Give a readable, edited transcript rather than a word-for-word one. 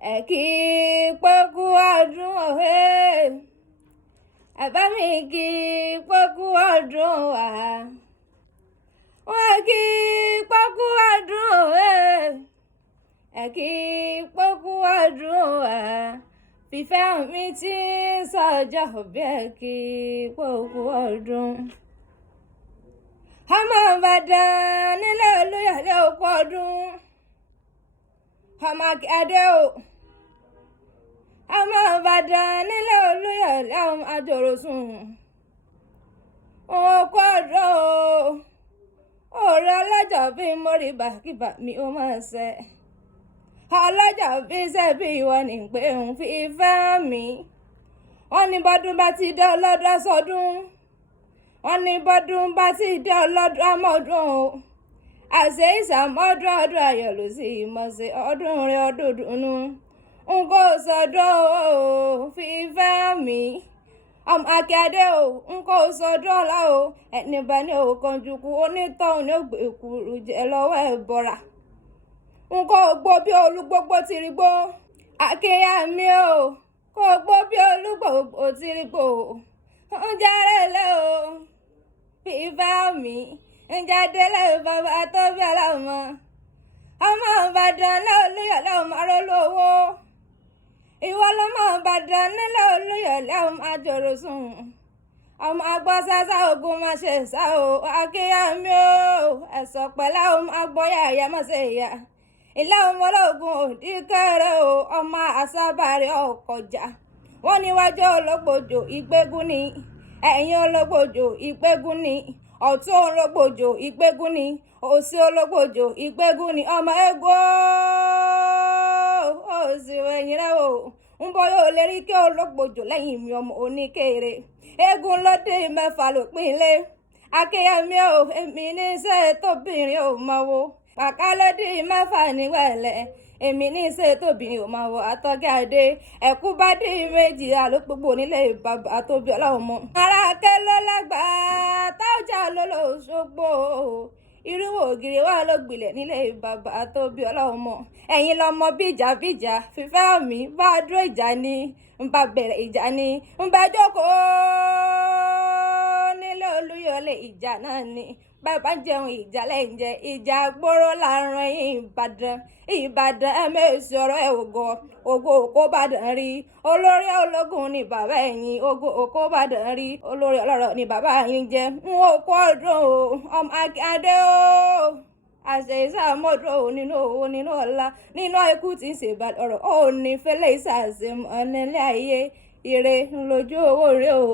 ẹ kí pókú ọdún òwe ẹ bá mi kí pókú ọdún wá wọn kí pókú ọdún òwe ẹ kí pókú ọdún wá fífẹ́ mi tí ń sọjọ́ bí ẹ kí pókú ọdún. ọmọ Ìbàdàn nílé Olúyọ̀lé òkú ọdún ọmọ Akíadé o ọmọ Ìbàdàn nílé Olúyọ̀lé ọmọ àjòròsùn òkú ọdún o òòrè ọlọ́jọ́ bí mórí bàkíbà mi ó máa ṣe ọlọ́jọ́ bí ṣẹ́bí ìwọ ní pé òun fi fẹ́ mi wọ́n ní bọ́dún bá ti dé ọlọ́dún sọdún wọ́n ní bọ́dún bá ti dé ọlọ́dún amọ́dún o àṣẹ ìsàmọ́dún ọdún ayọ̀ ló sì mọ̀ sí ọdún rẹ ọdún dùnú n kò sọdún o fífẹ́ mi ọmọ Akíadé o n kò sọdún ọ̀la o ẹni bá ní òkànjúkú onítọ̀hún ní ògbèkúrú jẹ lọ́wọ́ ẹ̀ bọ́ra n kò gbó bí olúgbógbó ti rí gbó Akínyà mi o kò gbó bí olúgbógbó ti rí gbó ń jẹ́rẹ̀ lé o fífẹ́ mi ń jáde lẹ́yìn bàbá tó bí ọlọ́mọ ọmọ Ìbàdàn nílé Olúyọ̀lé ọmọ arólówó ìwọ lọmọ Ìbàdàn nílé Olúyọ̀lé ọmọ àjòròsùn ọmọ agbọ́sásá ogun má ṣe sá o Akínyà mi o ẹ̀sọ̀ pẹ̀lẹ́ ọmọ agbọ́yà ẹ̀yà má ṣe yá ilé ọmọ ológun òdì kẹrẹ o ọmọ àṣàbàrẹ̀ ọkọjà wọn níwájú ológbòjò ìgbégún ni ẹ̀yìn ológbòjò ìgbégún ni ọ̀tún ológbòjò ìgbégún ni òsì ológbòjò ìgbégún ni ọmọ ẹgbó òsì ẹ̀yìn rẹ o ń bọ́ yóò lè rí kí ológbòjò lẹ́yìn mi ọmọ oníkéré eégún lóde mẹ́fà lópin lé Akínyà mi o èmi ní iṣẹ́ tóbìnrin ò mọ̀ wo pàká lóde mẹ́fà níwẹ̀lẹ̀ èmi ní iṣẹ́ tóbìnrin ò mọ̀ wo àtọ́gàdé ẹ̀kú bá dé méjì àlópòpò nílé bàbá tóbi ọlọ́mọ. ara kẹ́lọ́ lágbà tájà lólóṣogbo irúwò ògiri wà ló gbilẹ̀ nílé bàbá tóbi ọlọ́mọ. ẹ̀yin lọmọ bíjà fífẹ́ mi bá dúró ìjà ni ń bá bẹ̀rẹ̀ ìjà ni ń bá jókòó nílé Olúyọ̀lé ìjà náà ni bàbá jẹun ìjà lẹ́yìn jẹ ìjà gbóró láàrin Ìbàdàn ẹ̀mẹ́sì ọ̀rọ̀ ẹ̀ ògo òkó bàdàn rí olórí ológun ni bàbá ẹ̀yìn ògo òkó bàdàn rí olórí ọlọ́rọ̀ ni bàbá ẹ̀yìn jẹ́ ń òkú ọdún o ọmọ Akíadé o àṣẹ ìsàmọ́dún o nínú owó nínú ọlá nínú ikú tí ń ṣèbàdàn ọ̀rọ̀ ò ní fẹ́lẹ́ ìsàṣemọ́ nílé ayé ire ńlójú owó rẹ o.